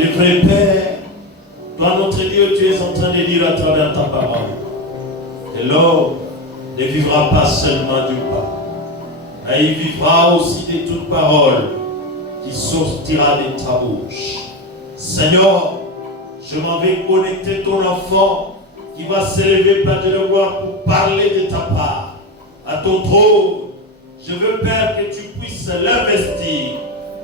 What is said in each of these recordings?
Le vrai Père, toi notre Dieu, tu es en train de dire à travers ta parole que l'homme ne vivra pas seulement du pain, mais il vivra aussi de toute parole qui sortira de ta bouche. Seigneur, je m'en vais connecter ton enfant qui va s'élever par de la voix pour parler de ta part. À ton trône, je veux, Père, que tu puisses l'investir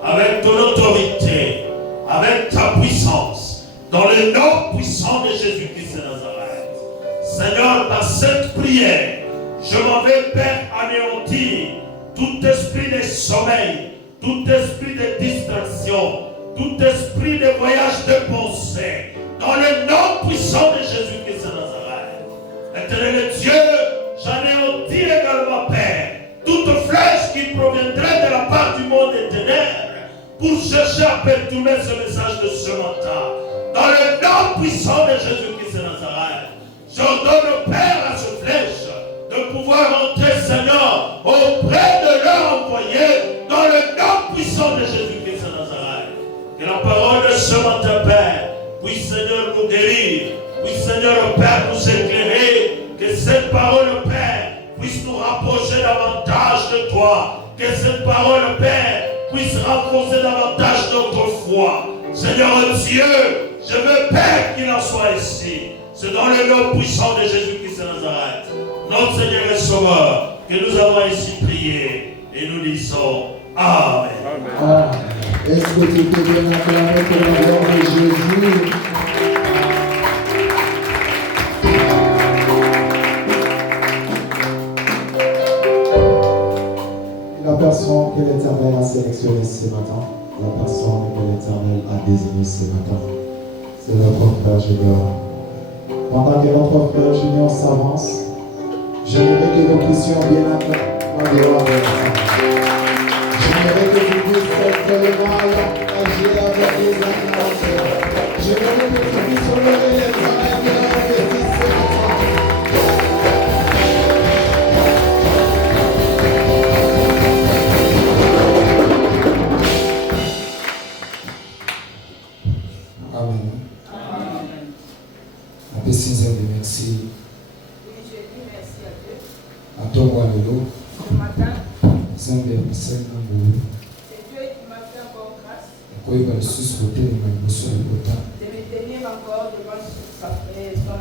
avec ton autorité, avec ta puissance, dans le nom puissant de Jésus-Christ de Nazareth. Seigneur, par cette prière, je m'en vais, Père, anéantir tout esprit de sommeil, tout esprit de distraction, tout esprit de voyage de pensée, dans le nom puissant de Jésus-Christ de Nazareth. Éternel Dieu, j'anéantis également, Père, toute flèche qui proviendrait de la part du monde des ténèbres pour chercher à perturber ce message de ce matin. Dans le nom puissant de Jésus-Christ de Nazareth, j'ordonne au Père à ce flèche de pouvoir entrer, Seigneur, auprès de leur envoyé, dans le nom puissant de Jésus-Christ de Nazareth. Que la parole de ce matin, Père, puisse, Seigneur, nous guérir, puisse, Seigneur, Père, nous éclairer, que cette parole, Père, puisse nous rapprocher davantage de toi, que cette parole, Père, puisse renforcer davantage notre foi. Seigneur Dieu, je veux, Père, qu'il en soit ici. C'est dans le nom puissant de Jésus-Christ de Nazareth, notre Seigneur et Sauveur, que nous avons ainsi prié et nous disons Amen. Amen. Est-ce que tu peux bien acclamer pour la gloire de Jésus? La personne que l'Éternel a sélectionnée ce matin, la personne que l'Éternel a désignée ce matin, c'est notre frère Junior. Pendant que notre frère Junior s'avance, j'aimerais que nous puissions bien acclamer la gloire de l'Éternel. J'aimerais que vous puissiez vraiment agir avec les acclamations. J'aimerais que vous puissiez lever les oreilles de la bêtise ce matin. Amen. Amen. On peut sincèrement merci. Oui, je dis merci à Dieu. À toi, Lélo. Ce matin, C'est Dieu c'est Dieu qui m'a fait encore grâce de me tenir encore devant son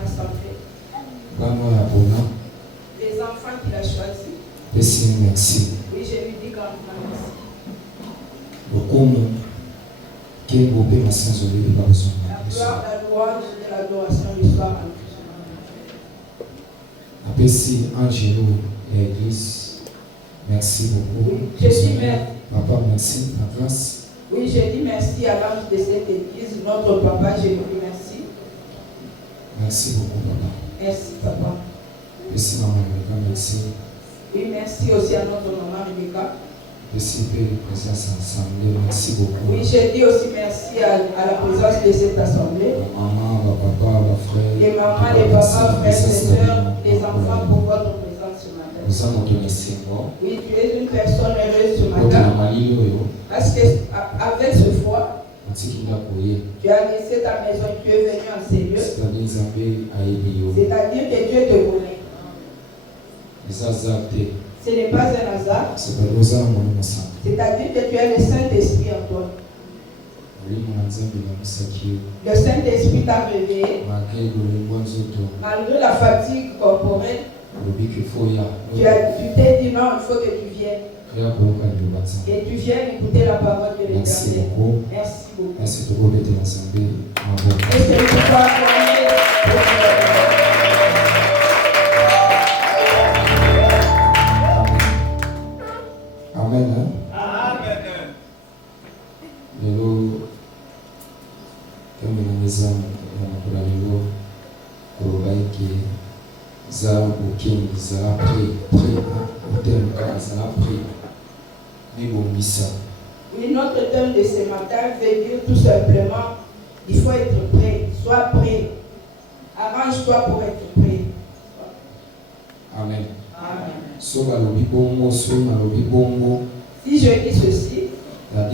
assemblée. Les enfants qu'il a choisis. Oui, je lui dis grandement merci. La gloire, la louange et l'adoration lui soient rendues. Merci beaucoup. Oui, je dis merci. Papa, merci pour ta grâce. Oui, je dis merci à l'âme de cette église, notre papa, je lui dis merci. Merci beaucoup, papa. Merci, papa. Merci, maman Rebecca. Merci. Oui, merci aussi à notre maman Rebecca. Merci pour la présence ensemble. Merci beaucoup. Oui, je dis aussi merci à la présence de cette assemblée. Maman, papa, frère. Les mamans, les papas, frères et sœurs, les enfants pour votre présence ce matin. Oui, tu es une personne heureuse ce matin. Parce qu'avec ce foi, tu as laissé ta maison, tu es venu en ces lieux. C'est-à-dire que Dieu te connaît. Ce n'est pas un hasard. C'est-à-dire que tu as le Saint-Esprit en toi. Le Saint-Esprit t'a réveillé. Malgré la fatigue corporelle, tu t'es dit non, il faut que tu viennes. Et tu viens écouter la parole de l'Éternel. Merci beaucoup. Merci beaucoup. Merci beaucoup d'être ensemble. Est-ce que tu peux acclamer? Amen. Amen. Lelo kama naweza na lelo kurobaiki za ukingi za pré thème za pré ni bombisa. Oui, notre thème de ce matin veut dire tout simplement il faut être prêt, sois prêt. Arrange-toi pour être prêt. Amen. Amen. So balobi bongo, so malobi bongo. Si je dis ceci, La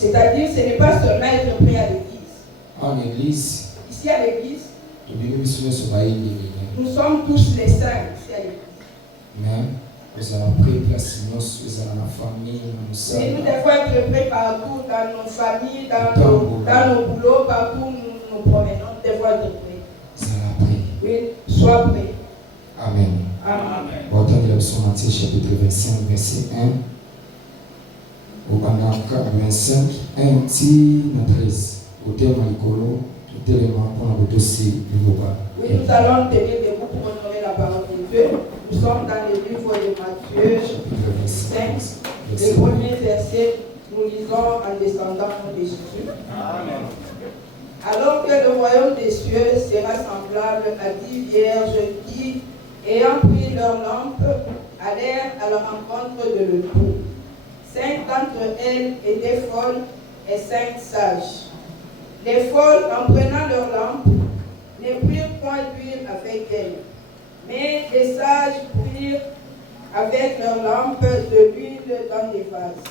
C'est-à-dire, ce n'est pas seulement être prêt à l'église. En église, Ici à l'église, nous sommes tous les saints ici à l'église. mais vous allez prêt place nous dans la famille, nous Mais nous devons être prêts partout, dans nos familles, dans nos boulots, partout où nous promenons, nous devons être prêts. Oui, sois prêt. Amen. Amen. Au temps de la leçon Matthieu chapitre 25, verset 1. Au Banaka 25, 1, 13. Au terme à l'écolo, tout élément pour le dossier du global. Oui, nous allons tenir debout pour honorer la parole de Dieu. Nous sommes dans le livre de Matthieu, chapitre 25, le premier verset. Nous lisons en descendant au nom de Jésus. Amen. Alors que le royaume des cieux sera semblable à 10 vierges qui, ayant pris leurs lampes, allèrent à la rencontre de l'époux. 5 d'entre elles étaient folles et 5 sages. Les folles, en prenant leurs lampes, ne prirent point d'huile avec elles, mais les sages prirent avec leurs lampes de l'huile dans des vases.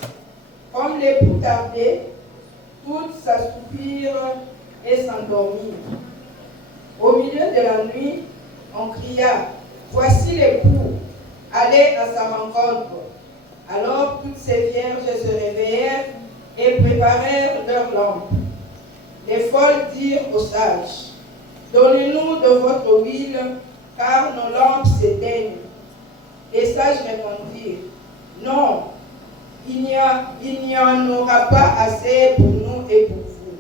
Comme l'époux tardait, toutes s'assoupirent et s'endormirent. Au milieu de la nuit, on cria, « Voici l'époux, allez à sa rencontre. » Alors toutes ces vierges se réveillèrent et préparèrent leurs lampes. Les folles dirent aux sages, « Donnez-nous de votre huile, car nos lampes s'éteignent. » Les sages répondirent, « Non, il n'y en aura pas assez pour nous et pour vous.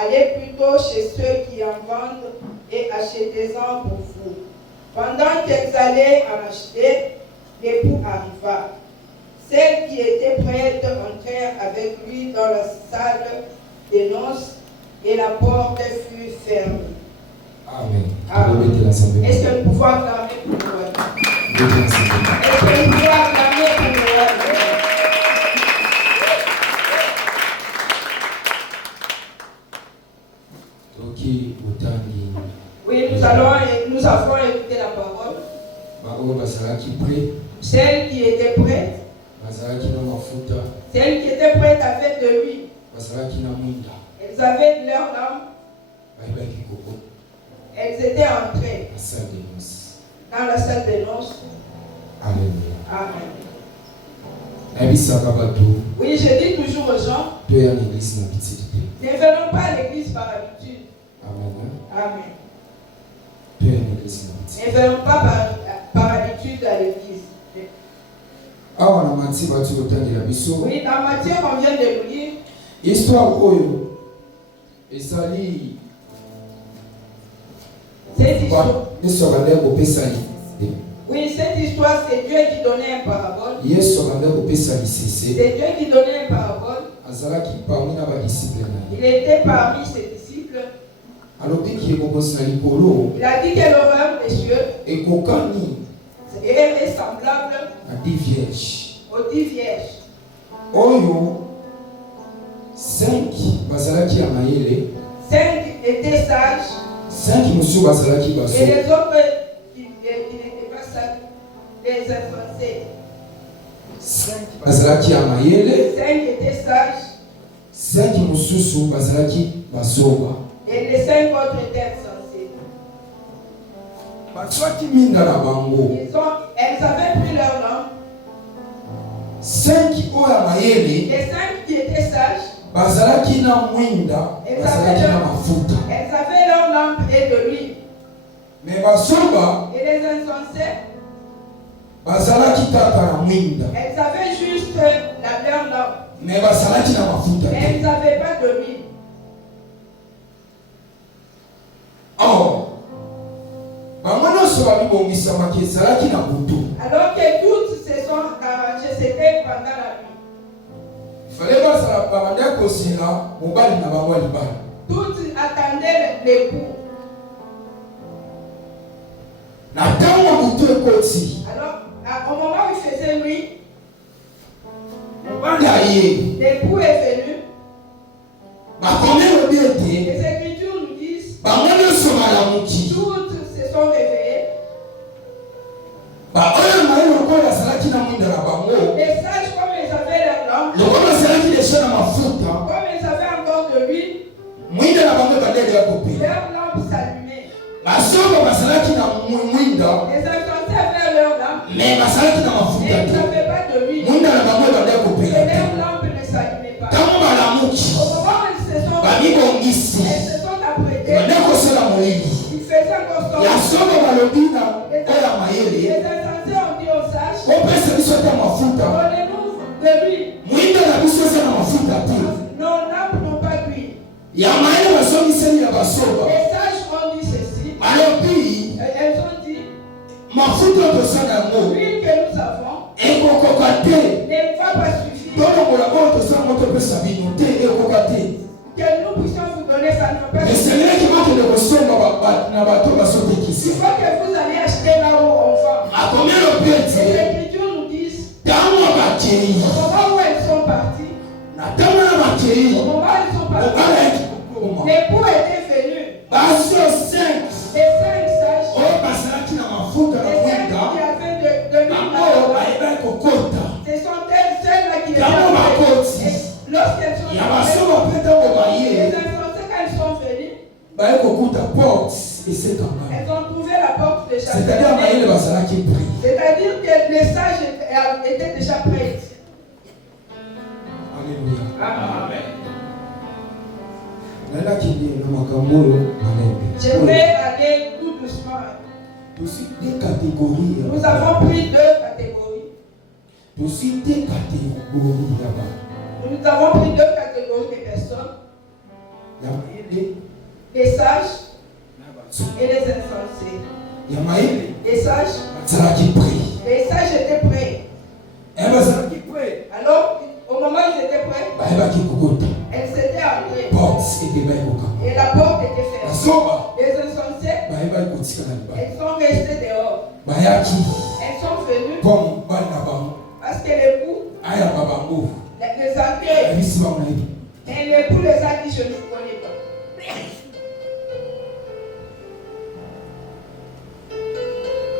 Allez plutôt chez ceux qui en vendent et achetez-en pour vous. » Pendant qu'elles allaient en acheter, l'époux arriva. Celles qui étaient prêtes entrèrent avec lui dans la salle des noces et la porte fut fermée. Amen. Amen. Est-ce que nous pouvons acclamer pour nous? Est-ce que nous pouvons acclamer pour nous? Oui, nous avons écouté la parole. Celles qui étaient prêtes, celles qui étaient prêtes avec de l'huile, elles avaient leur lampe, elles étaient entrées dans la salle des noces. Amen. Oui, je dis toujours aux gens, ne venons pas à l'église par habitude. Amen. Ne venons pas par habitude à l'église. Oui, dans Matthieu, on vient de nous lire. Histoire cette histoire. Oui, cette histoire, c'est Dieu qui donnait une parabole. C'est Dieu qui donnait une parabole. Il était parmi ses disciples. Il a dit que le royaume des cieux est semblable aux 10 vierges. 5 étaient sages. 5 et les autres qui n'étaient pas sages, les insensés. 5 étaient sages. 5 et les 5 autres étaient insensés. Elles avaient pris leur lampe. Les 5 qui étaient sages, elles avaient leur lampe et de l'huile. Et les insensés, elles avaient juste leur lampe. Mais elles n'avaient pas de l'huile. Alors que toutes se sont arrangées, c'était pendant la nuit. Toutes attendaient l'époux. Alors, au moment où il faisait nuit, l'époux est venu. Les Écritures nous disent toutes se sont réveillées. Les sages, comme ils avaient leur lampe, Leurs lampes s'allumaient. Basoba bazalaki na mwinda. Les insensés avaient leurs lampes. Mais bazalaki na Et mafuta ils te. n'avaient pas de huile. Mwinda na bango ebandaki Et kopela te. leurs lampes ne s'allumaient pas. Ntango balamuki Au moment où ils se sont babibongisi elles se sont apprêtées, bande kosala molili ils faisaient encore ya sortir. sobo balobi na oyo ya Les mayele insensés ont dit aux sages, opesa biso te mafuta donnez-nous de l'huile. mwinda na biso eza na mafuta te Nos lampes n'ont pas d'huile. ya mayele basongiseli ya basoba Les sages ont dit ceci. balobi Elles ont dit, mafuta tosala yango l'huile que nous avons ekokoka te ne va pas suffire. tolongola oyo tosala ngo topesa bino te ekoka te Que nous puissions vous donner, ça ne va pas suffire. esengelaki bakende kosomba na bato Il basotekisa faut que vous allez acheter là où on vend. akomi alobi Les ete Écritures nous disent, ntango bakei au moment où elles sont parties, na ntango na bakei au moment où elles sont parties, okalaki kokoma l'époux était venu. basi 5 Les 5 sages, oyo basalaki na mafuta na les 5 mwinda qui avaient de l'huile bango là-bas, bayebaki kokota ce sont celles-là qui étaient ntango bakoti Et lorsqu'elles sont ya arrivées, basoba mpe ntango les baye insensés, quand elles sont venues, baye kokuta porte esekanga elles ont trouvé la porte de chaque c'est-à-dire mayele bazalaki pris C'est-à-dire que les sages étaient déjà prêts. alleluya Amen. nalakende na makambo oyo malembe J'aimerais aller tout doucement. tosi te catégorie Nous avons pris 2 catégories. tosi te catégorie ya bato Nous avons pris 2 catégories de personnes. ya mayele Les sages na bato et les insensés. ya mayele Les sages, bazalaki pris les sages étaient prêts. bazalaki pris Alors, au moment où ils étaient prêts, bayebaki kokota elles s'étaient entrées. porte ekebaki kokanga Et la porte était fermée. basoba Les insensés, bayebaki kotikala libala elles sont restées dehors. bayaki Elles sont venues mpo mobali na bango parce que l'époux ayamba bango les entrées. ayebisi bango nayebi Et l'époux les a dit, je ne vous connais pas.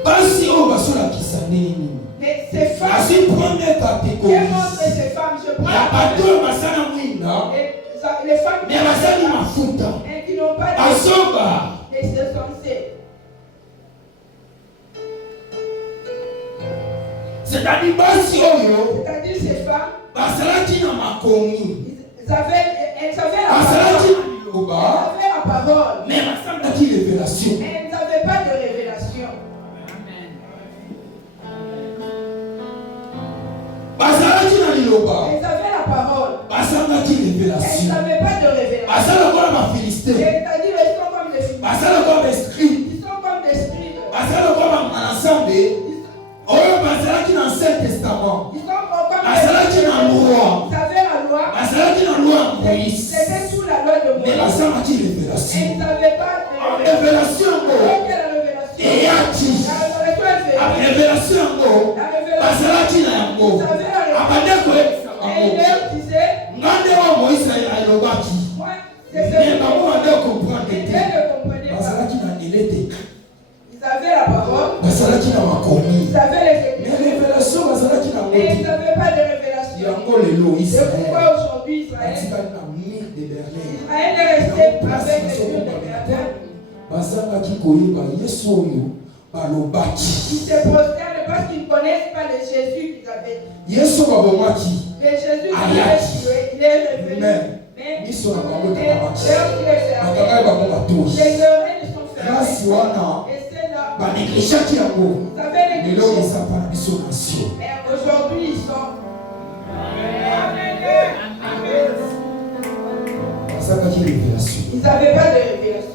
basi oyo basolakisa nini Mais ces femmes, asi première catégorie quelles montrent ces femmes? Je prends ya bato oyo basala mwinda les femmes me basali mafuta et qui n'ont pas basoba les insensés. c'est-à-dire basi oyo C'est-à-dire ces femmes, basalaki na makomi elles avaient la basalaki parole. na liloba Elles avaient la parole. me basalaki révélation Mais elles n'avaient pas de révélation. bazalaki na liloba Elles avaient la parole. basalaki Elles révélation n'avaient pas de révélation. basala kola bafilistin C'est-à-dire elles sont comme des filles. basala kola baescribe Ils sont comme des scribes. basala kola bamanasambe oyo bazalaki na ancien testament Ils sont comme bazalaki na loi Ils avaient la loi. bazalaki na loi ya moïse C'était sous la loi de me Moïse. basalaki révélation Elles n'avaient pas de révélation. révélation yango Donc, la révélation. eyaki La révélation est venue. révélation yango La révélation. bazalaki na yango Ils avaient la révélation. abande koyebisa Et bango ils leur disaient, nga nde oyo moïse alobaki moi, c'est ce me que bango bande comprendre ils te ne comprenaient pas. bazalaki na elete Ils avaient la parole. bazalaki na makomi Ils avaient les me écritures. révélation bazalaki na Mais ils ngoti n'avaient pas de révélation. yango lelo C'est israel pourquoi aujourd'hui Israël batikali na mire de berlin est resté avec les yeux de Berlin. bazalaki koyeba yesu oyo balobaki Ils se prosternent parce qu'ils ne connaissent pas le Jésus qu'ils avaient dit. yesu babomaki Le Jésus qu'ils avaient tué, il est revenu. Mais miso na bango et leur etabaki qui est fermé. bakangaki bango matoyi Les oreilles sont grâce fermées. wana Et c'est là. banegligeaki yango Ils avaient les lelo clichés. eza mpa na biso nation Mais aujourd'hui, ils sont. bazalaki révélation Ils n'avaient pas de révélation.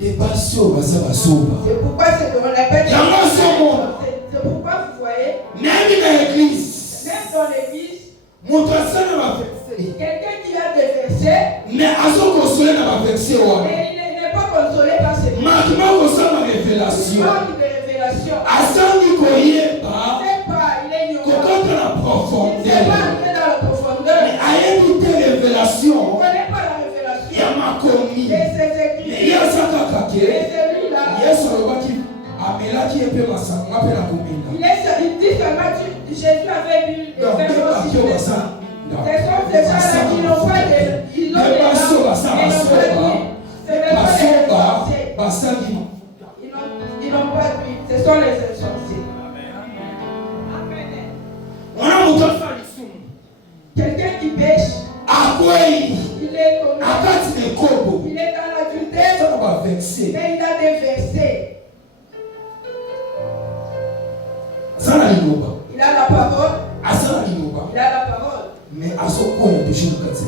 nde basi oyo baza bazoba C'est pourquoi on appelle. Yango somona. C'est pourquoi vous voyez, nayemi na eglise même dans l'église, moto asala baverse quelqu'un qui a des versets, me azokosole na baverse wana mais il n'est pas consolé par ses makima kosala Il révélation manque de révélation. asangi Il koyeba ne sait pas, il est ignorant. kokota na Il ne sait profondeur pas entrer dans la profondeur. me ayebi te Il ne révélation connaît pas la ya révélation makomi de ses me écritures. ye aza kaka Et ke celui-là, yesu alobaki amelaki ye mpe masanga mpe na komela il dit seulement que Jésus avait bu le donc vin te aussi. baki oyo baza Ce sont ces gens-là qui n'ont pas de. Ils ont des larmes. Ils n'ont pas d'huile, ce sont les insensés. Quelqu'un qui pêche, il est comme il est dans l'adultère, mais il a des versets. Il a la parole. Il a la parole.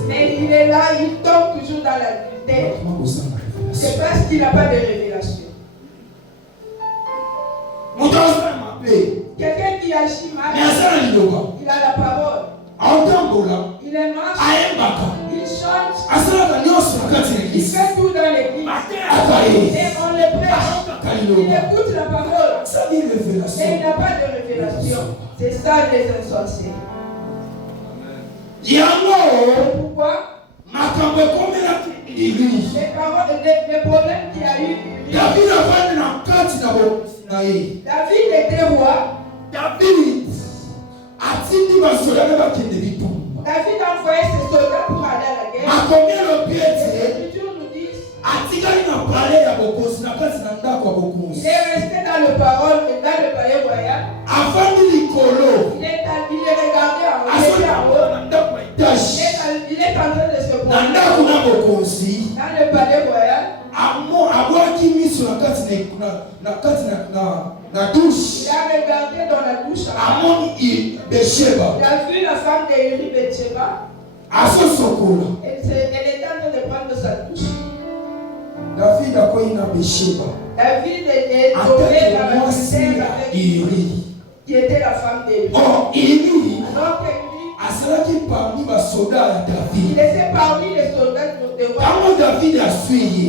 Mais il est là, il tombe toujours dans l'adultère. C'est parce qu'il n'a pas de révélation. Quelqu'un qui agit mal, il a la parole. Il est marche, il chante, il fait tout dans l'église. Et on le prêche. Il écoute la parole. Mais il n'a pas de révélation. C'est ça les insensés. Pourquoi? Les problèmes qu'il y a eu. David était roi. David envoyait ses soldats pour aller à la guerre. Les Écritures nous disent il est resté dans le parole et dans le palais royal. Il est regardé en haut. Il est en train de se promener dans le palais royal. Il a regardé dans la douche. Il a vu la femme d'Uri Bathsheba. Elle était en train de prendre sa douche. David est tombé dans la misère avec Uri, qui était la femme d'Uri. Alors que Uri, il était parmi les soldats de roi.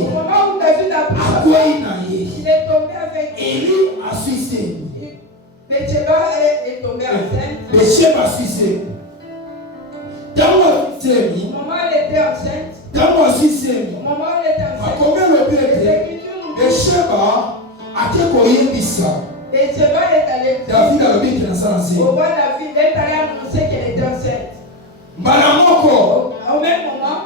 Au moment où David a pris sa femme, il est tombé avec Uri. Bathsheba est tombée enceinte. Au moment où elle était enceinte, Bathsheba est allée au roi David est allé annoncer qu'elle était enceinte. Au même moment,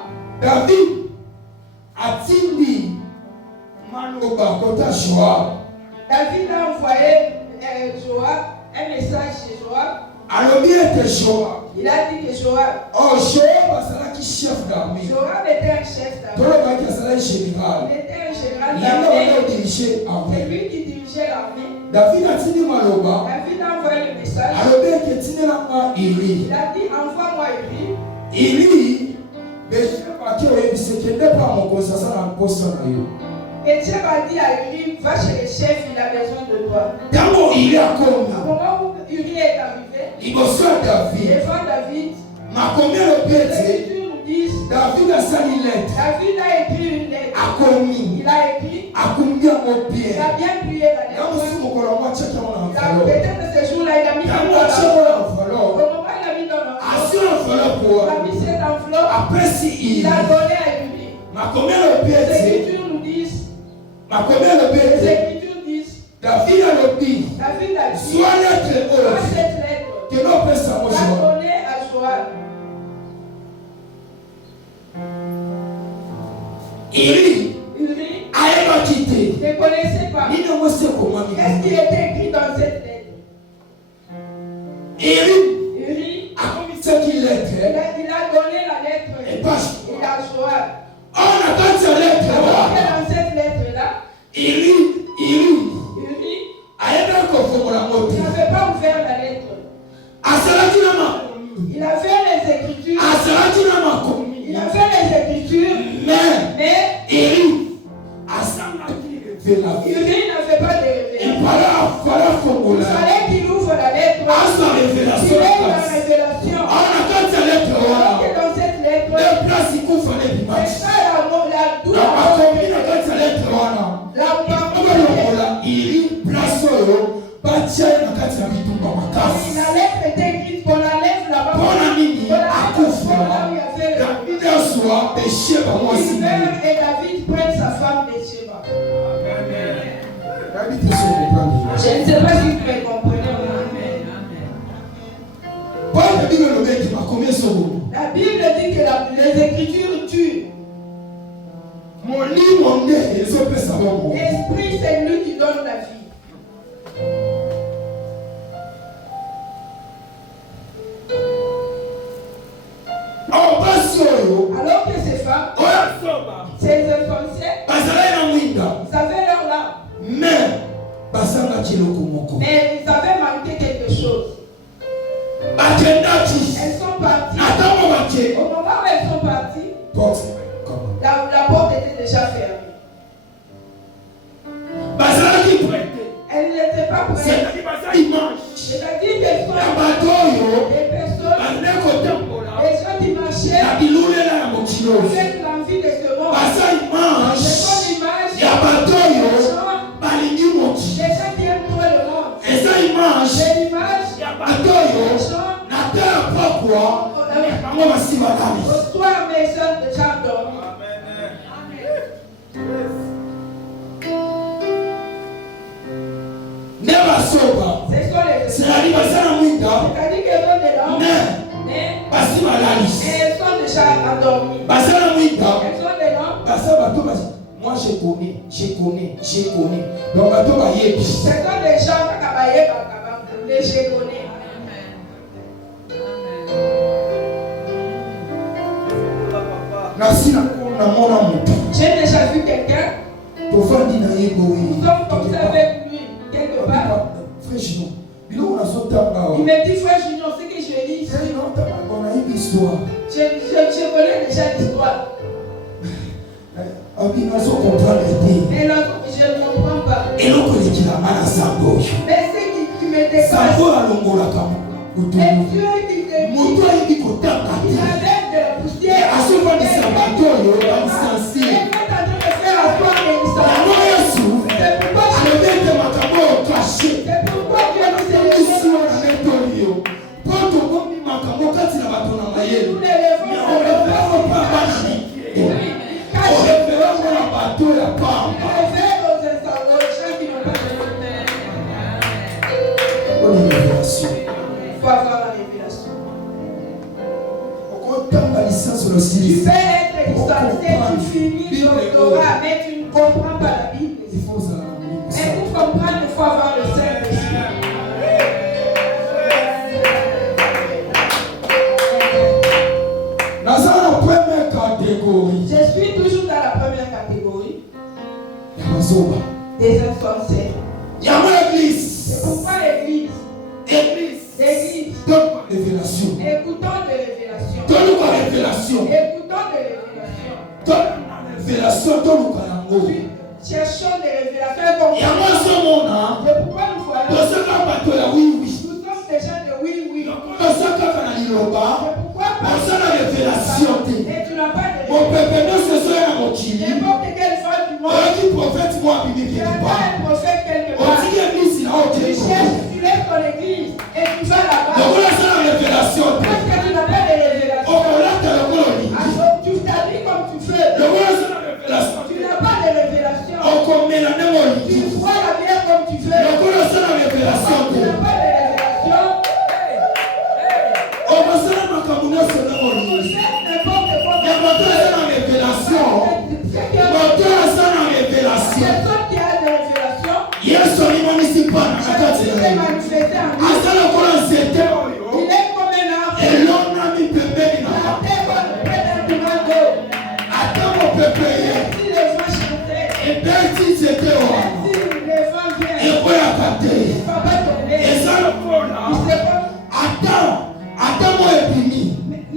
David a envoyé Joab un message chez Joab. Il a dit que Joab était un chef d'armée. Il était un général d'armée. C'est lui qui dirigeait l'armée. David a envoyé le message. Il a dit envoie-moi Uri. Et Dieu a dit à Uri, va chez le chef, il a besoin de toi. Au moment où Uri est arrivé, devant David, les Écritures nous disent David a écrit une lettre. Il a écrit, il a bien plié la lettre. Peut-être ce jour-là, il a mis dans l'enveloppe. Au moment où il a mis dans l'enveloppe, il a mis cette enveloppe, il a donné à Uri. Les Écritures nous disent David a dit, soit cette lettre, va donner à Joab. Uri ne connaissait pas. Qu'est-ce qui était écrit dans cette lettre? Uri, il a donné la lettre à Joab. Dans cette lettre-là, Uri n'avait pas ouvert la lettre. Il a fait les Écritures. Il a fait les Écritures. Mais Uri n'avait pas de révélation. Il fallait qu'il ouvre la lettre. Il est dans la révélation. Dans cette lettre, c'est ça la lettre est écrite qu'on la lève là-bas. Il meurt et David prend sa femme Bathsheba. Je ne sais pas si vous me comprenez. La Bible dit que les Écritures tuent. L'esprit, c'est lui qui donne la vie. Alors que ces femmes, ces infantiers, ils avaient leur larmes. Mais ils avaient manqué quelque chose. Elles sont parties. Au moment où elles sont parties, la porte était déjà fermée. Elles n'étaient pas prêtes. C'est-à-dire qu'elles sont des personnes, les gens qui marchaient avec l'envie de ce monde. C'est comme l'image des gens qui aiment trop le monde. C'est l'image des gens au soir maison de gens dormis. Ce sont les c'est-à-dire qu'elles ont des larmes, mais elles sont déjà endormies. Elles ont des larmes. Moi je connais. Donc ce sont des gens qui je connais. J'ai déjà vu quelqu'un. Nous sommes comme ça avec lui quelque part. Il me dit frère Junior, ce que je lis ici. Je connais déjà l'histoire. Mais non, je ne comprends pas. Mais ce qui me dépasse, c'est Dieu qui te dit qu'il avait de la poussière. Tu peux être distancé, tu finis ton doctorat, mais tu ne comprends pas la Bible. Mais pour comprendre, il faut avoir le Saint-Esprit. Je suis toujours dans la première catégorie des insensés. C'est pourquoi l'église. Écoutons de révélation. Écoutons de révélation. Cherchons des révélations. C'est pourquoi nous voilà. Nous sommes des gens de oui. C'est pourquoi et tu n'as pas de révélation. N'importe quelle femme du monde. Tu n'as pas un prophète quelque part. Tu cherches, tu lèves ton église et tu vas là-bas. Parce que tu n'as pas de révélation. Tu t'habilles comme tu veux. Tu n'as pas de révélation. Tu bois la bière comme tu veux. Tu n'as pas de révélation.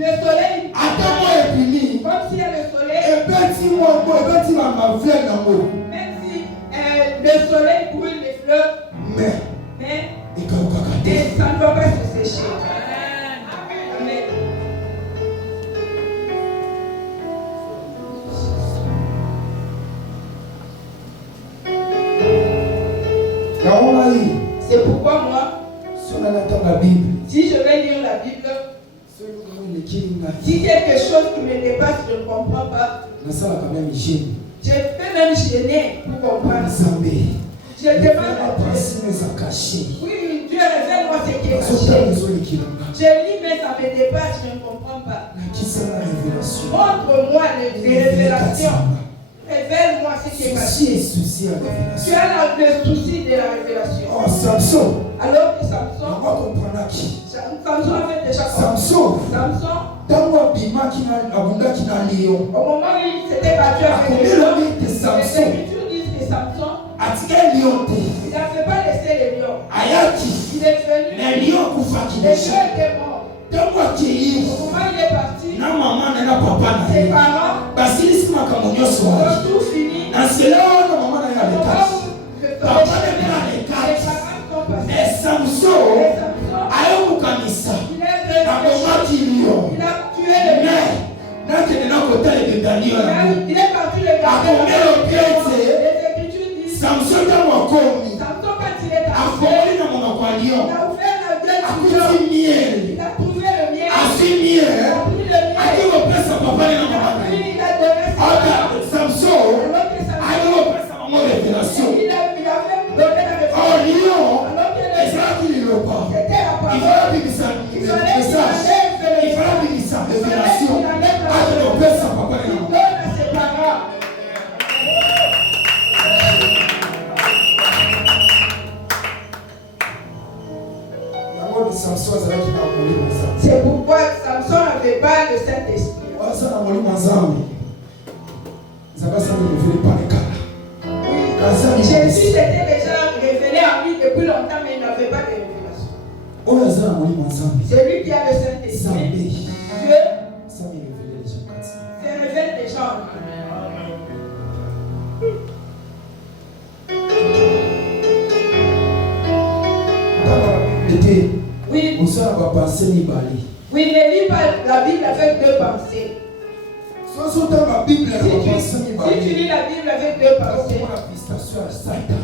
Le soleil, comme s'il y a le soleil, même si le soleil brûle les fleurs, mais ça ne va pas se sécher. Amen. C'est pourquoi moi, si je vais lire la Bible, si quelque chose qui me dépasse, je ne comprends pas. Je peux même gêner pour comprendre. Je demande à Dieu. Oui, Dieu révèle-moi ce qui est caché. Je lis, mais ça me dépasse, je ne comprends pas. Montre-moi les révélations. Révèle-moi ce qui est passé. Souci à Tu révélation. as le souci de la révélation. Oh, Samson. Alors que Samson On va comprendre qui. Samson a fait déjà quoi? Samson. Samson, Tango abima abundaki na lion. au moment où il s'était battu avec les Akombela lions, mite les Samson. Écritures disent que Samson, Atika lion te. il n'avait pas laissé les lions. Ayaki. Il est venu, Na lion kufaki les desha. lions étaient morts. Tango akiri. Au moment où il est parti, Na mama na papa na ses ye. parents Basilisi makambo nyonso wayi. ont tout fini. Na sela wana mama na ye Au moment alekaki. où le Papa temps ne est pas fini, les les quatre. parents sont passés. Mais Samson Et Samson, ayokukanisa. il est venu, Nakomaki lion. il a tué le lion. Mais nakende nakotala ebendani oyo yango. Il est parti le garder. Akombela opiete. Les Écritures disent, Samson ntango akomi. Samson quand il est arrivé, Afongoli na monoko ya il lion. a ouvert la gueule du Akuti lion. miel. Il a trouvé le miel. Asi Il miel. a pris le Aki miel. kopesa papa ne na mama na ye. Puis il a donné ses Aka parents. Samson Alors que Samson, aki kopesa mama révélation. il a même donné la Oh révélation. lion Alors que le ezalaki liloba. c'était la Il parole. fallait bimisa Il fallait qu'il message. enlève Il fallait bimisa révélation. Il enlève la Aki kopesa papa ne Il na mama. donne à ses parents. Yango ni Samson azalaki na molimo nzambe. C'est pourquoi Samson n'avait pas le Saint-Esprit. Waza na molimo nzambe. Nzambe asali revele pale kala. Jésus s'était déjà révélé en lui depuis longtemps, mais il n'avait pas de révélation. Oyo aza na molimo nzambe. C'est lui qui a le Saint-Esprit. Nzambe. Dieu Nzambe revele les gens kati. se révèle déjà en lui. Ete Oui, osala bapense mibale. oui, ne lis pas la Bible avec deux pensées. Soki otanga bible ya bapense Si tu mibale. lis la Bible avec deux pensées, okomona pistation ya satan.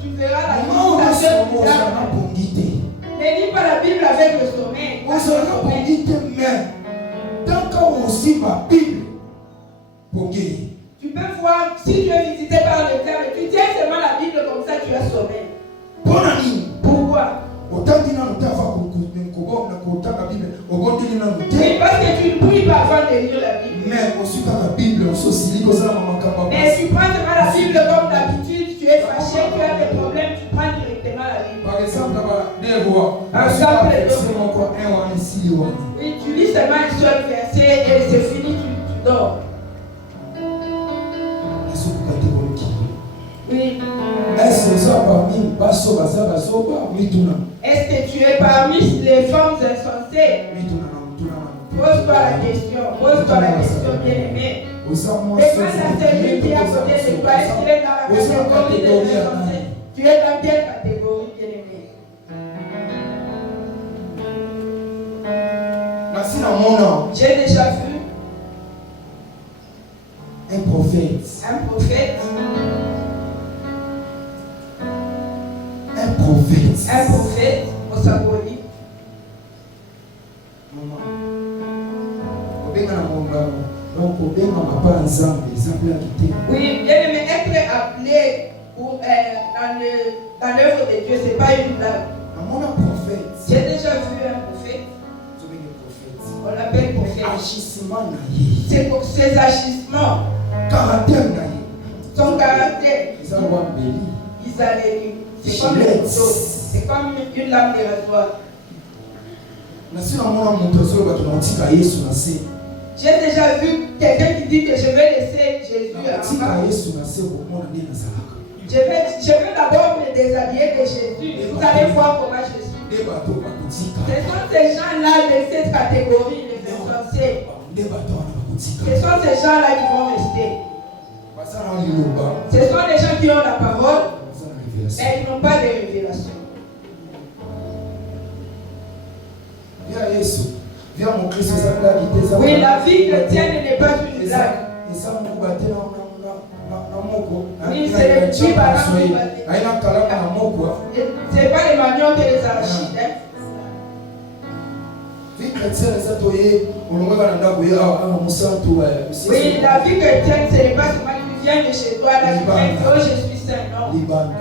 tu verras la mama oyo visitation osomo ozala bizarre. pongi te. Ne lis pas la Bible avec le sommeil. ozalaka pongi te mais tanka osimba bible pongi. Tu peux voir, si tu es visité par le diable, tu tiens seulement la Bible comme ça, tu as sommeil. mpona nini Pourquoi? otangi nanu te ava kotanga bible obondeli nanu Oui, te parce que tu ne pries pas avant de lire la Bible. mais osukaka bible ososili kozala na makambo Mais tu prends seulement la Bible comme d'habitude, tu es fâché, tu as des problèmes, tu prends directement la Bible. par exemple badevoa Par exemple, verse moko wana esili wana Oui, tu lis seulement un seul verset et c'est fini, tu dors. ezokoka te kolokili Oui. ese oza parmi baso baza bazoba mituna Est-ce que tu es parmi les femmes insensées? mituna na mutuna na Pose-toi la question, bien-aimé. oza Demande à celui qui est à côté de toi, est-ce qu'il est dans la catégorie des insensés? Tu es dans quelle catégorie, bien-aimé? nasi na mona J'ai déjà vu un prophète un prophète au Saboli. obenga na mongano donc obenga mapa ya nzambe nzambe ya kitema. Oui, bien-aimé, être appelé pour, dans l'œuvre de Dieu, ce n'est pas une blague. namona prophète J'ai déjà vu un prophète, tobenge prophète on l'appelle prophète. agissement na ye C'est pour ses agissements, caractère na ye son caractère, eza wambeli c'est comme le couteau, c'est comme une lame de rasoir. nasi namona moto azoloba tonaotika yesu na se J'ai déjà vu quelqu'un qui dit que je vais laisser Jésus en nakotika bas. yesu na se komona nde nazalaka Je vais d'abord me déshabiller de Jésus. Vous allez voir comment je suis. nde bato bakotika Ce sont ces gens-là de cette catégorie, les insensés. nde bato wana bakotika Ce sont ces gens-là qui vont rester. baza na liloba Ce sont des gens qui ont la parole, baza na révélation mais ils n'ont pas de révélation. via yesu via mokristo eza blaki te eza Oui, la vie chrétienne n'est pas une blague. eza mokuba te na moko Oui, c'est le petit ballon qui va te- aina kalaka na moko Ce n'est pas les manions que les arachides. Hein. vie chrétienne eza toye olongaka na ndako ye awa mosantu Oui, la vie chrétienne, ce n'est pas seulement tu viens de chez toi, là, tu viens que oh, je suis saint, non. libanda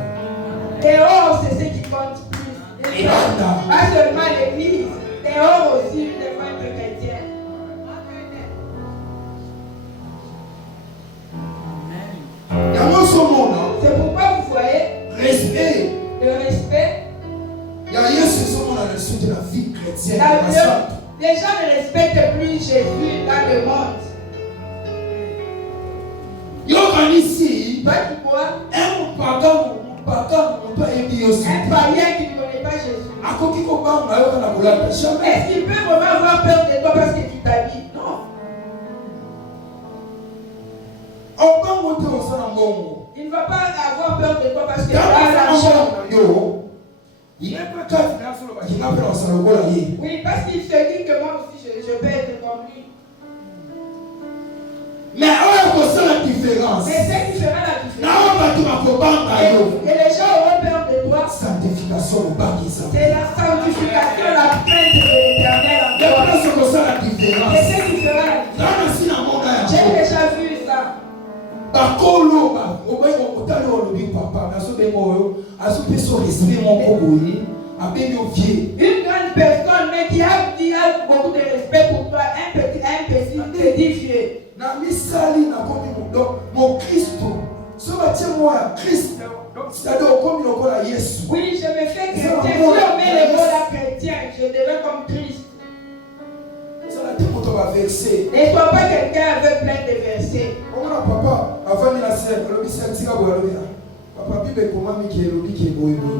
Dehors, c'est ce qui compte plus. libanda Pas seulement l'église, dehors aussi, les femmes chrétiennes. respecte plus Jésus dans le monde. Ici, Toi qui crois, un païen qui ne connaît pas Jésus, est-ce qu'il peut vraiment avoir peur de toi parce que tu t'habilles? Non. Il ne va pas avoir peur de toi parce que tu as l'argent. Oui, parce qu'il se dit que moi aussi je peux être comme lui. Mais c'est qui fera la différence. Et les gens auront peur de toi. Sanctification. C'est la sanctification, la crainte de l'Éternel en toi. C'est ce qui fera la différence. J'ai déjà vu ça. Une grande personne, mais qui a beaucoup de respect pour toi, un petit, te dit vieux. Oui, je me fais chrétien. Si on met les mots là chrétien, je deviens comme Christ. Ne sois pas quelqu'un avec plein de versets.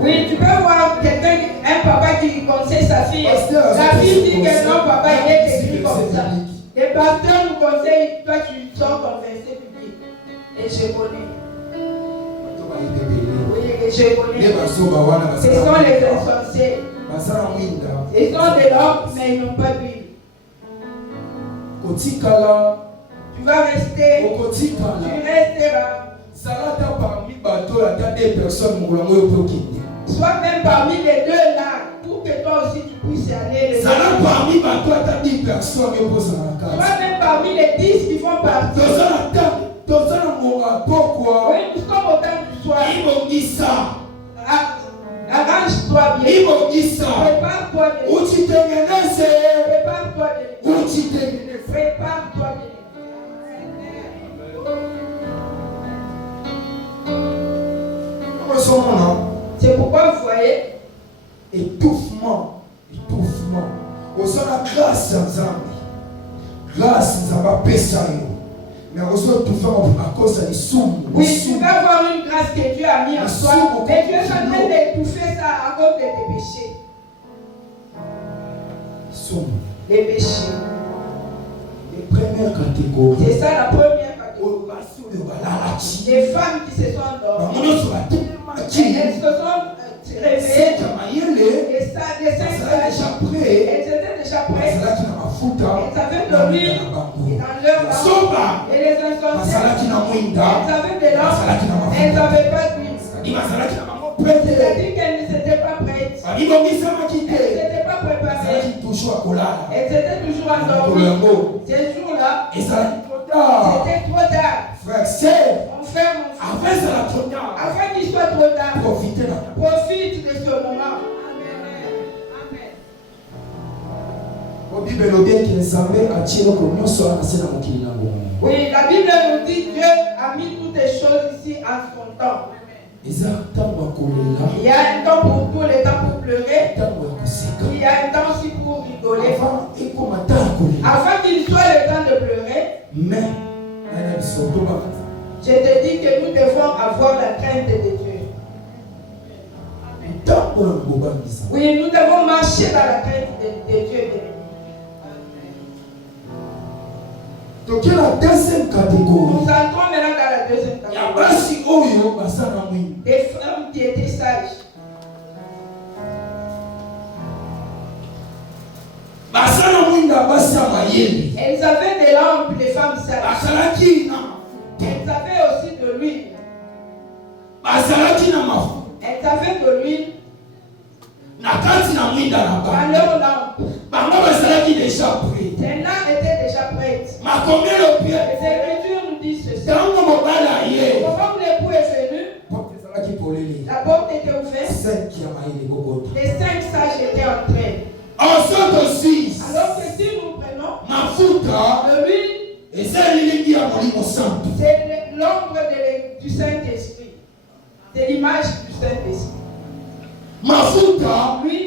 Oui, tu peux voir quelqu'un, un papa qui conseille sa fille. La fille dit que non, papa, il est écrit comme ça. Les pasteurs nous conseillent, toi tu sors ton verset public. Et je connais. Oui, et je connais. Ce sont les insensés. Ils sont de l'homme, mais ils n'ont pas d'huile. Tu vas rester. Tu resteras. Sois même parmi les deux là, pour que toi aussi tu puisses y aller. Sois même parmi les 10 qui font partie. Oui, nous sommes au temps du soir. Arrange-toi bien. Prépare-toi bien. Prépare-toi bien. Prépare-toi bien. C'est pourquoi vous voyez étouffement. Au sein de la grâce, grâce, ça va pécher. Mais on se tout à cause de l'issoum. Oui, tu vas avoir une grâce que Dieu a mis en toi. Mais Dieu est en train d'étouffer ça à cause de tes péchés. Les péchés. Les premières catégories. C'est ça la première catégorie. Les femmes qui se sont endormies. Elles se sont réveillées. Les cinq sages. Elles étaient déjà prêtes. Elles avaient de l'huile dans leur lampe. Et les insensés. Elles avaient de l'or. Elles n'avaient pas d'huile. C'est-à-dire qu'elles ne s'étaient pas prêtes. Elles ne s'étaient pas préparées. Elles étaient toujours endormies. Ces jours-là, c'était trop tard. Mon frère, afin qu'il soit trop tard, profite de ce moment. Oui, la Bible nous dit Dieu a mis toutes les choses ici en son temps. Il y a un temps pour tout, le temps pour pleurer. Il y a un temps aussi pour rigoler. Afin qu'il soit le temps de pleurer. Je te dis que nous devons avoir la crainte de Dieu. Oui, nous devons marcher dans la crainte de Dieu. Donc, il y a la deuxième catégorie. Nous entrons maintenant dans la deuxième catégorie. Des femmes qui étaient sages. Elles avaient des lampes, les femmes sages. Elles avaient aussi de l'huile. Elles avaient de l'huile dans leur lampe. Celles-là étaient déjà prêtes. Les Écritures nous disent ceci. Quand l'époux est venu, la porte était ouverte. Les 5 sages étaient entrés. Alors que si nous prenons de l'huile, c'est l'ombre du Saint-Esprit. C'est l'image du Saint-Esprit. Lui,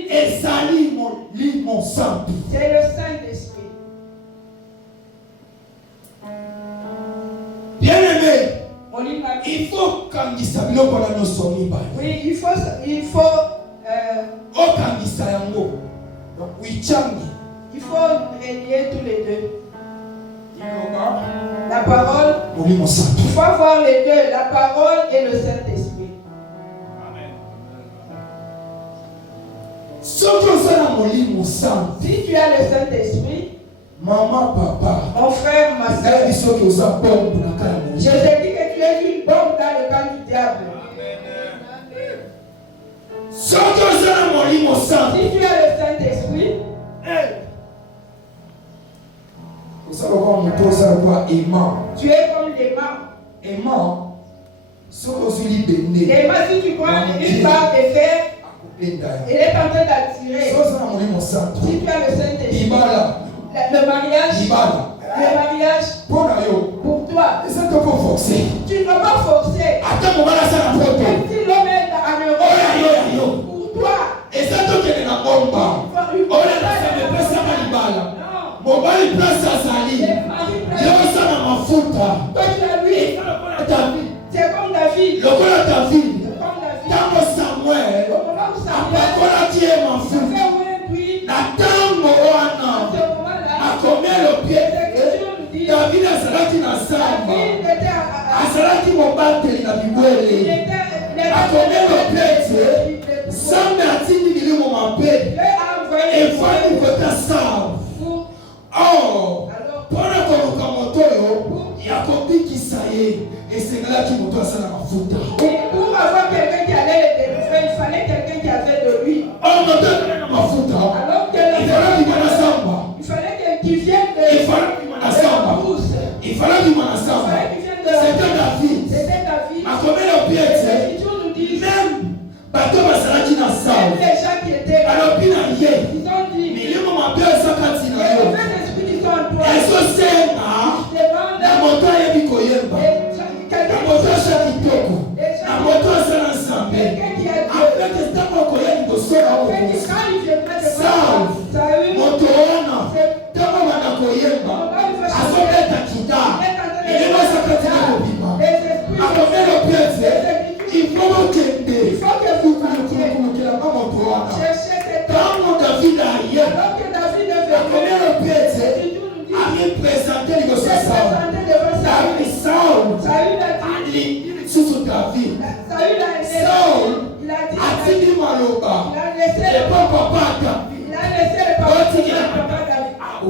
c'est le Saint-Esprit. Il faut kangisa biloko na nyonso mibale. Oui, il faut okangisa yango. Donc wichangi. il faut relier tous les deux. La parole, Molimo Santo. il faut avoir les deux, la parole et le Saint-Esprit. Soki osala Molimo Santo. Si tu as le Saint-Esprit, maman, papa, mon frère, ma soeur, je te dis que tu es une bombe dans le camp du diable. Si tu as le Saint-Esprit, tu es comme l'aimant. L'aimant, si tu prends une barre de fer, il est en train d'attirer. Si tu as le Saint-Esprit, le mariage pour toi, tu ne vas pas forcer. Même si l'homme est en Europe, pour toi, mobali place azali yosa na mafuta c'est comme David. lokola David tango Samuel apakolaki ye mafuta na tango wana akomi elobi David azalaki na samba azalaki mobateli na bibwele akomi elobi ete Sambe atindi milimo mabe efani kota samba. Oh, pendant qu'on a moto il y a combien qui ça y est et c'est là qui moto ça la mafuta. Pour avoir quelqu'un qui allait le délivrer, il fallait quelqu'un qui avait de lui. Oh, moto na mafuta. Alors que il fallait qu'il vienne de il fallait qu'il m'en samba. Il fallait qu'il m'en samba. C'était David. Ma commune au pied, même bateau basalaki na samba. Les gens qui étaient là, alors pina yé. Ils ont dit, mais les moments bien ça quand il a eu. Na moto yebi koyemba na moto shaki toko na moto asala nsambe après que tango koyebi kosala moto wana tango bana koyemba azobeta kita eleba sakatina kobima akomelo piete il faut mokende kulukelanga moto wana tango David aye akomelo piete il présentait les gosses David Saul sous David Saul a dit maloba et papa David oh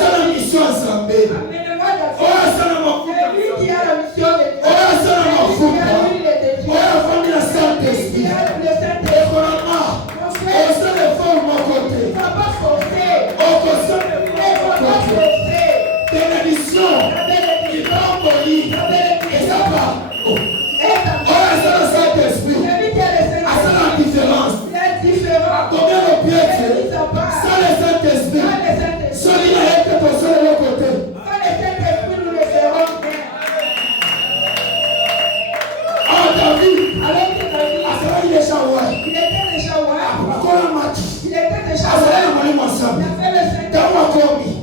ça la mission ensemble oh ça la mafuta oh ça la mafuta oh la famille la Saint-Esprit et vraiment oh ça les formes à côté oh ça bénédiction, il va envoyer, et ça va. Oh, ça le Saint-Esprit. Ça la différence. Combien de pieds ça le Saint-Esprit. Celui qui a été posé de l'autre côté. Oh, David. Ça il est chawai. Il était déjà ouais. Encore un match. Il était déjà Ça va aller ensemble. Dans ma commis.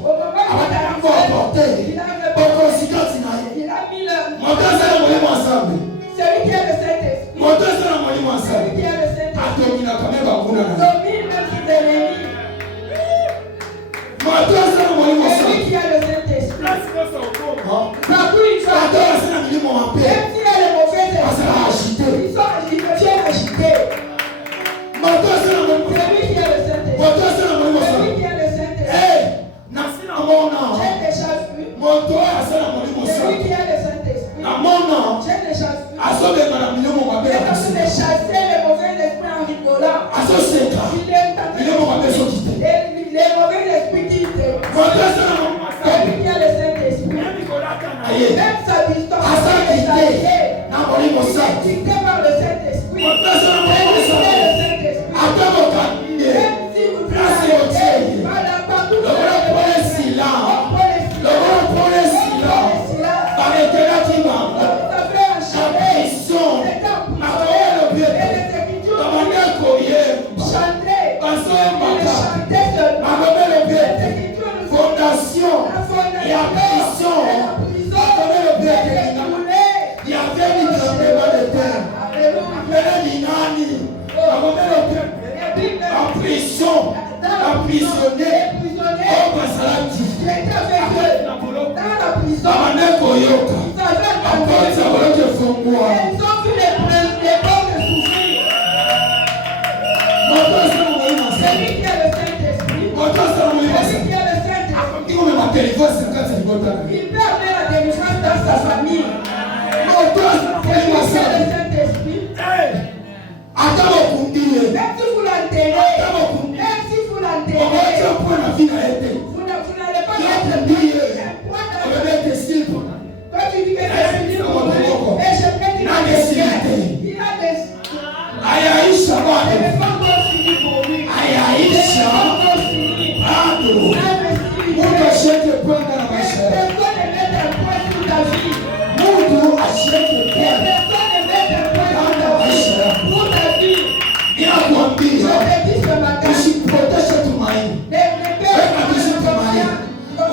Il a mis le... Celui qui a le Saint-Esprit. Celui qui a le Saint-Esprit. Domine même sur les ennemis. Celui qui a le Saint-Esprit. Partout il va. Même s'il a les mauvais esprits, ils deviennent agités. Celui qui a le Saint-Esprit. Celui qui a le Saint-Esprit. J'ai déjà vu. Celui qui a le Saint-Esprit. J'ai déjà vu. Il est en train de chasser les mauvais esprits en rigolant. Il est en train de les mauvais esprits qui celui qui a le Saint-Esprit. Même sa distance est dictée par le Saint-Esprit. Celui qui a le Saint-Esprit. Même si vous êtes partout, fondation et apparition. délivrance quand c'est le bon temps. Il peut amener la délivrance dans sa famille. Non, toi, C'est le Saint-Esprit. Attends, on continue. Même si vous l'enterrez, même si vous l'enterrez, vous n'allez pas mettre un point dans le style. Quand tu dis que c'est fini pour lui, et j'aimerais dire qu'il a des... Aïe, Ce n'est pas encore fini pour lui. Ce n'est pas encore fini. achète le point dans la Personne ne met un point sur ta vie. achète le point. Personne ne met un point sur ta vie. Pour ta vie. Il a compris. Je te dis ce matin. Je protège tout le monde. Ne perds pas de confiance.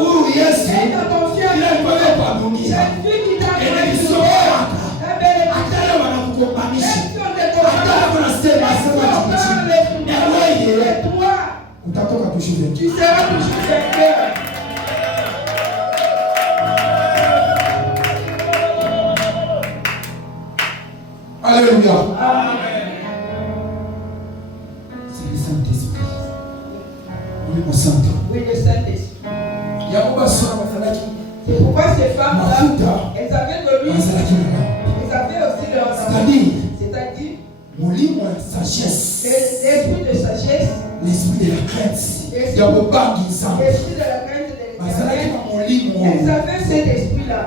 Oh, yes. Aie ta confiance. Il a pas pardonné. Cette fille qui t'a Et fait il du sort. bien. Attends, on va vous accompagner. Même si on te comprend, C'est toi, tu seras toujours vainqueur. Alléluia. Amen. C'est le Saint-Esprit. Oui, mon Saint. Oui, le Saint-Esprit. Il y a beaucoup de choses C'est pourquoi ces femmes-là, elles avaient de lui, elles avaient aussi leur nom. C'est-à-dire sagesse. l'esprit de sagesse, L'esprit de la crainte. Il y a beaucoup de l'esprit de la crainte de l'éternel. Elles avaient cet esprit-là.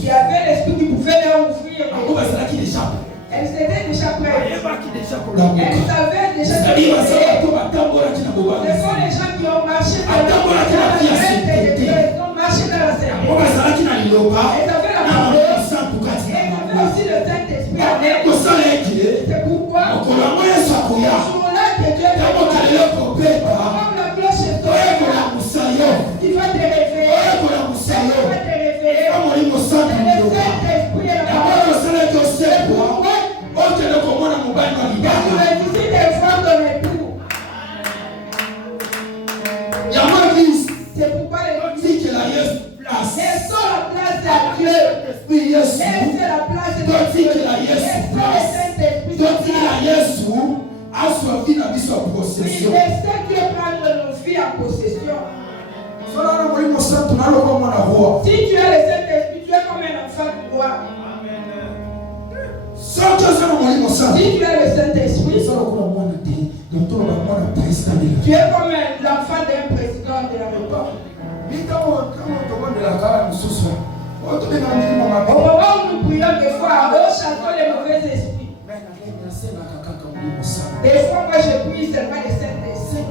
Il y avait l'esprit qui pouvait leur ouvrir. Elles étaient déjà prêtes. Elles savaient déjà ce qu'ils faisaient. Ce sont les gens qui ont marché dans la crainte et ils ont marché dans la certitude. Elles avaient la parole. Et elles avaient aussi le Saint-Esprit en elles. C'est pourquoi le jour-là que Dieu va comme la cloche est sonnée, qui va te réveiller. Qui va te réveiller. C'est le Saint-Esprit et la parole. C'est pourquoi quand tu visites les femmes dans les tours, c'est pourquoi l'église, elles sont la place à Dieu. Elles sont la place de Dieu. Elles sont le Saint-Esprit de Dieu. Oui, laissez Dieu prendre nos vies en possession. Si tu as le Saint-Esprit, tu es comme un enfant de roi. Si tu as le Saint-Esprit, tu es comme l'enfant d'un président de la République. Au moment où nous prions des fois, nous chassons les mauvais esprits. Des fois, moi je prie seulement le Saint-Esprit.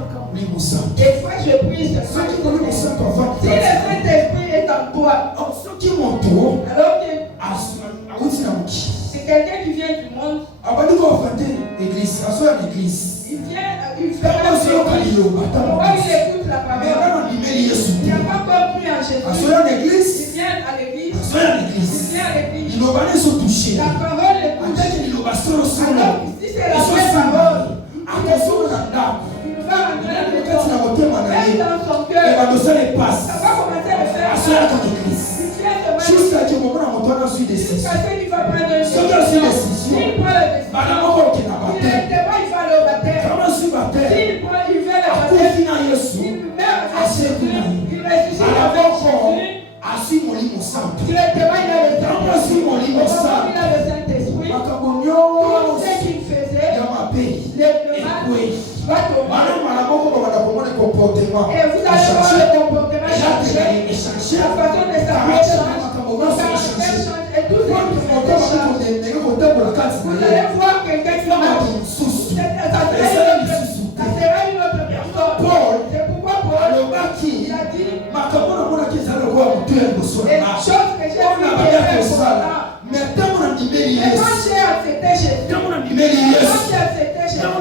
Des fois, je prie seulement le Saint-Esprit. Si le Saint-Esprit est en toi, alors que c'est quelqu'un qui vient du monde, il vient, il fait la l'église. Pourquoi il écoute la parole? Il n'a pas compris en Jésus. Il vient à l'église. Il vient à l'église. La parole l'écoute. Alors, si c'est la vraie parole, il va rentrer dans son cœur. Ça va commencer à le faire. Jusqu'à ce qu'il va prendre une décision. S'il prend la décision, directement il va aller au baptême. S'il va le baptême, il meurt avec Jésus, il ressuscite avec Jésus. Directement il a le Saint-Esprit. Il a le Saint-Esprit. Tout ce qu'il faisait, le mal va tomber. Et vous allez voir le comportement changer. La façon de s'appeler change. Le caractère change. Et tout ce qui faisait change. Vous allez voir quelqu'un qui marche. Ça sera une autre personne. C'est pourquoi Paul, il a dit, les choses que j'ai vues mais quand j'ai accepté Jésus, quand j'ai accepté Jésus,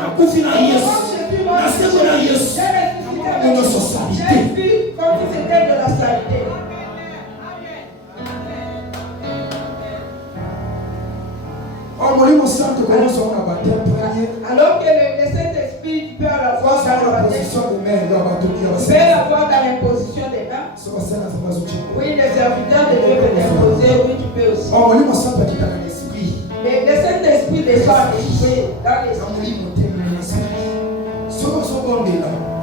j'ai vu comme si c'était de la saleté. Alors que le Saint-Esprit peut l'avoir dans le baptême, peut l'avoir dans l'imposition des mains. Oui, les serviteurs de Dieu peuvent t'imposer, oui, tu peux aussi. Mais le Saint-Esprit descend en esprit, dans l'esprit.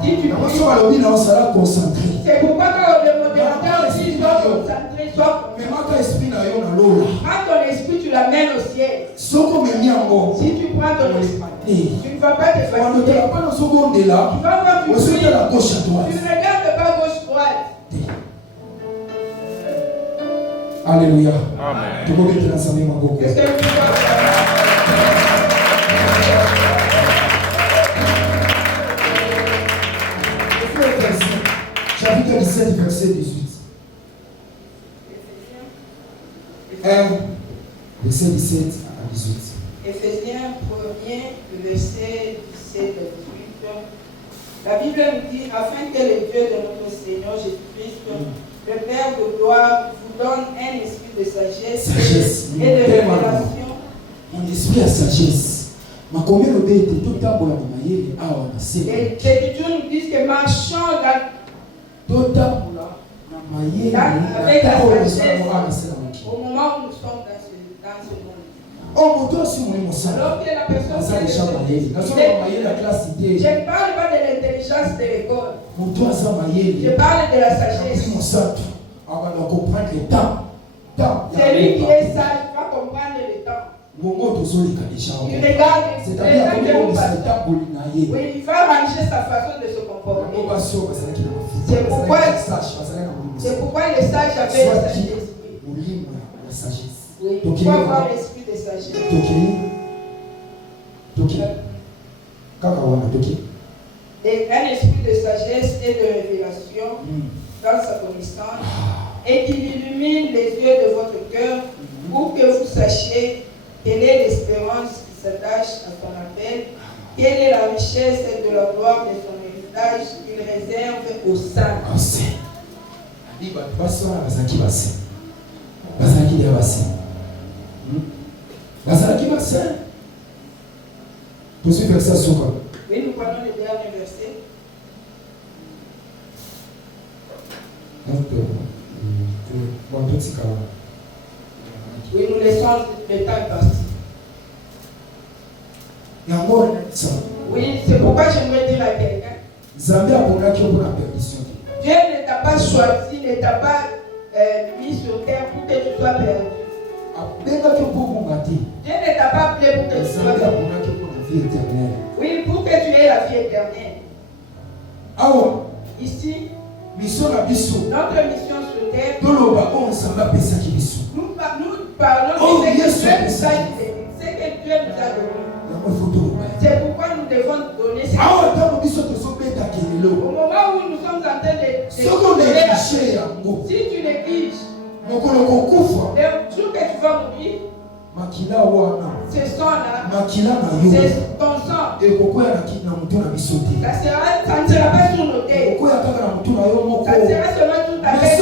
Si tu pries, C'est pourquoi quand le modérateur dit sois concentré, sois mais quand esprit na yo na lola. Quand ton esprit tu l'amènes au ciel. Soko me miango. Si tu prends ton esprit, tu ne vas pas te Quand tu fatiguer. as pas dans seconde de là, Tu vas voir du on se bruit. met à la gauche à Tu droite. ne regardes pas gauche-droite. Alléluia. Amen. Tu peux mettre l'ensemble ma beaucoup. Qu'est-ce que tu vois? Chapitre 17, verset 18. Verset 17 à 18. Éphésiens 1er, verset 17 à 18. La Bible nous dit, afin que le Dieu de notre Seigneur Jésus-Christ, le Père de gloire, vous donne un esprit de sagesse et de révélation. Mon esprit à sagesse. Ma combien de bêtes tout le temps pour la maille à on a c'est. Et l'Écriture nous dit que marchons dans Tout le temps pour la maille avec la sagesse au moment où nous sommes dans ce monde. Oh mon Dieu, si mon sang. Alors que la personne Ça déjà maille. Dans son maille la classe idée. je ne parle pas de l'intelligence de l'école. Mon Dieu, ça maille. Je parle de la sagesse. Mon sang. On va comprendre le temps. Celui qui est sage va comprendre le temps. Mon mot déjà. Il regarde C'est-à-dire les gens qui vont passer. que Oui, il va ranger sa façon de se comporter. C'est pourquoi les sages avaient le sagesse. Oui, il faut avoir l'esprit de sagesse. Et un esprit de sagesse et de révélation dans sa connaissance et qui illumine les yeux de votre cœur pour que vous sachiez quelle est l'espérance qui s'attache à son appel, quelle est la richesse de la gloire de son héritage qu'il réserve aux saints. Oui, nous prenons le dernier verset. Oui, nous laissons le temps partir. Oui, c'est pourquoi j'aimerais dire à quelqu'un. Dieu ne t'a pas choisi, ne t'a pas mis sur terre pour que tu sois perdu. Dieu ne t'a pas appelé pour que tu sois perdu. Oui, pour que tu aies la vie éternelle. Ici, notre mission sur terre, nous parlons de ce que Dieu nous a donné. C'est pourquoi nous devons donner ce au moment où nous sommes en train de si tu négliges, le jour que tu vas mourir, ce sang-là, c'est ton sang. Ça ne sera pas sur nos têtes. Ça sera seulement sur ta tête.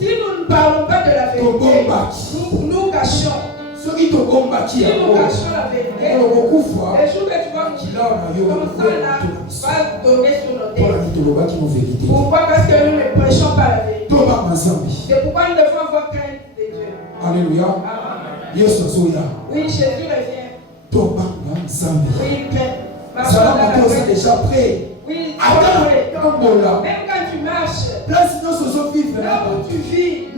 Si nous ne parlons pas de la vérité, nous cachons. Si nous cachons la vérité, le jour que tu vas mourir, ton sang-là va tomber sur nos têtes. Pourquoi? Parce que nous ne prêchons pas la vérité. C'est pourquoi nous devons avoir crainte de Dieu. Alléluia. Oui, Jésus revient. Oui, marchons Ça dans va la monter paix. déjà prêt. Oui, Attends, même quand tu marches, là où tu vis,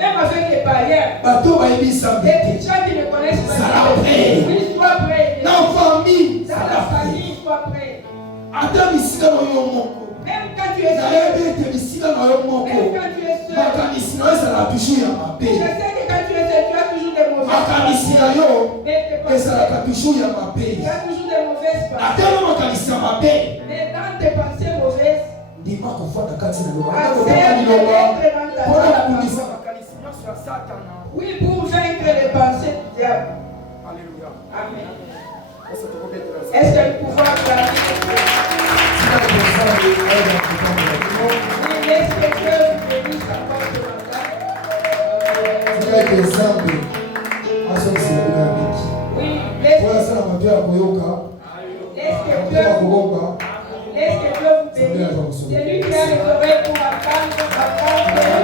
même avec les païens, les gens qui ne connaissent pas Dieu, oui, sois prêt. Dans la famille, sois prêt. Même quand tu es seul, même quand tu es seul, je sais que quand tu es seul, tu as toujours des mauvaises pensées. Mais tu as toujours des mauvaises pensées. Mais dans tes pensées mauvaises, oui, pour vaincre les pensées du diable. Amen. Est-ce que nous pouvons acclamer oui, laisse que Dieu vous bénisse encore ce matin. Oui, laisse que Dieu vous bénisse. C'est lui qui a les oreilles pour entendre.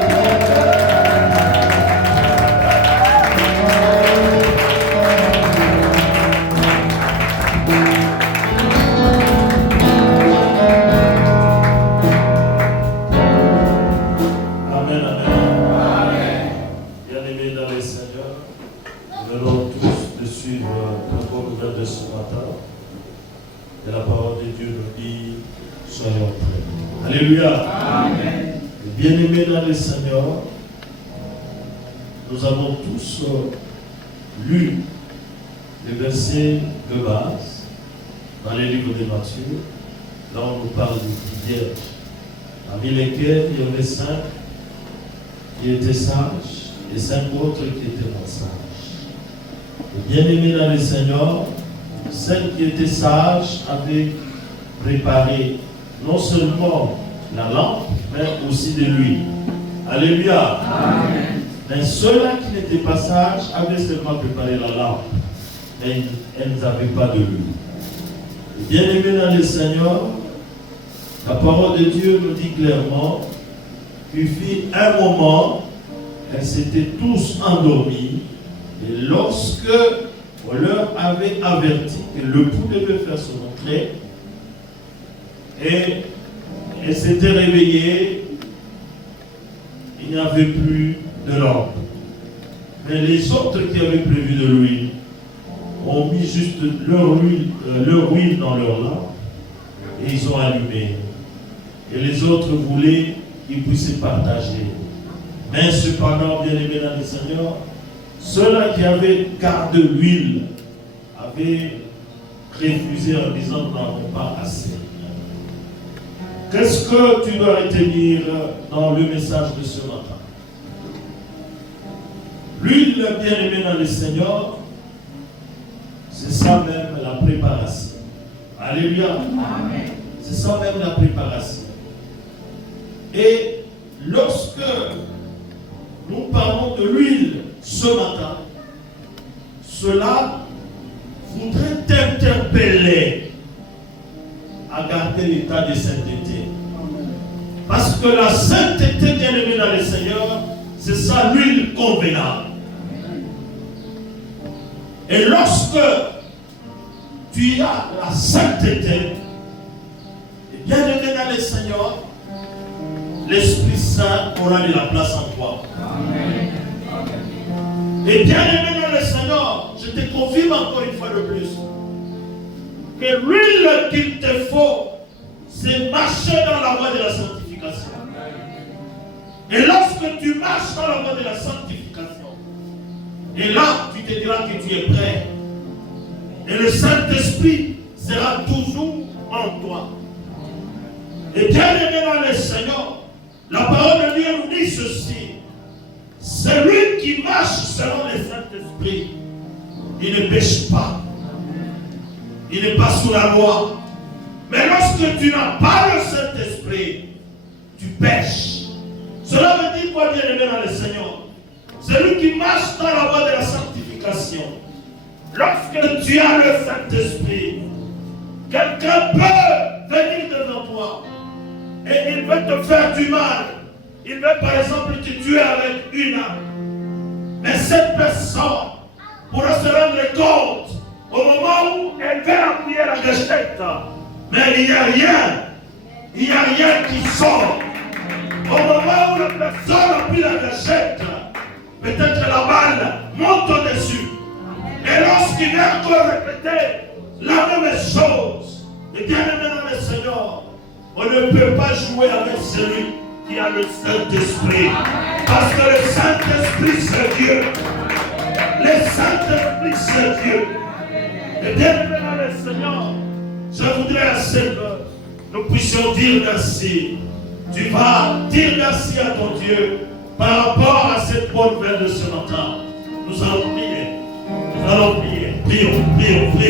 Alléluia. Amen. Bien-aimés dans le Seigneur, nous avons tous lu les versets de base dans les livres de Matthieu. Là, on nous parle de vierges, parmi lesquels il y avait 5 qui étaient sages et 5 autres qui étaient non sages. Et bien-aimés dans le Seigneur, celles qui étaient sages avaient préparé non seulement la lampe, mais aussi de l'huile. Alléluia. Amen. Mais ceux-là qui n'étaient pas sages avaient seulement préparé la lampe, mais elles n'avaient pas de l'huile. Bien-aimés dans le Seigneur, la parole de Dieu nous dit clairement qu'il fut un moment, elles s'étaient tous endormis, et lorsque on leur avait averti que le pouls devait faire se montrer, et elles s'étaient réveillées, il n'y avait plus de lampe. Mais les autres qui avaient prévu de l'huile ont mis juste leur huile dans leur lampe et ils ont allumé. Et les autres voulaient qu'ils puissent partager. Mais cependant, bien aimés dans le Seigneur, ceux-là qui avaient gardé l'huile avaient refusé en disant nous n'avons pas assez. Qu'est-ce que tu dois retenir dans le message de ce matin? L'huile, bien aimée dans le Seigneur, c'est ça même la préparation. Alléluia. Amen. C'est ça même la préparation. Et lorsque nous parlons de l'huile ce matin, cela voudrait t'interpeller à garder l'état de sainteté. Parce que la sainteté, bien aimée dans le Seigneur, c'est ça l'huile convenable. Et lorsque tu as la sainteté, et bien aimé dans le Seigneur, l'Esprit Saint aura de la place en toi. Amen. Et bien aimé dans le Seigneur, je te confirme encore une fois de plus que l'huile qu'il te faut, c'est marcher dans la voie de la sanctification. Et lorsque tu marches dans la voie de la sanctification, et là, tu te diras que tu es prêt. Et le Saint-Esprit sera toujours en toi. Et bien aimé dans le Seigneur, la parole de Dieu nous dit ceci. Celui qui marche selon le Saint-Esprit, il ne pêche pas. Il n'est pas sous la loi. Mais lorsque tu n'as pas le Saint-Esprit, tu pêches. Cela veut dire quoi, bien aimé dans le Seigneur? Celui qui marche dans la voie de la sanctification, lorsque tu as le Saint-Esprit, quelqu'un peut venir devant toi et il veut te faire du mal. Il veut par exemple te tuer avec une arme. Mais cette personne pourra se rendre compte au moment où elle veut appuyer la gâchette. Mais il n'y a rien qui sort. Au moment où la personne appuie la gâchette, peut-être la balle monte au-dessus. Et lorsqu'il vient encore répéter la même chose, et bien aimé dans le Seigneur, on ne peut pas jouer avec celui qui a le Saint-Esprit. Parce que le Saint-Esprit, c'est Dieu. Le Saint-Esprit, c'est Dieu. Et bien aimé dans le Seigneur, je voudrais à ce que nous puissions dire merci. Tu vas dire merci à ton Dieu par rapport à cette bonne nouvelle de ce matin. Nous allons prier. Nous allons prier. Prions, prions, prions.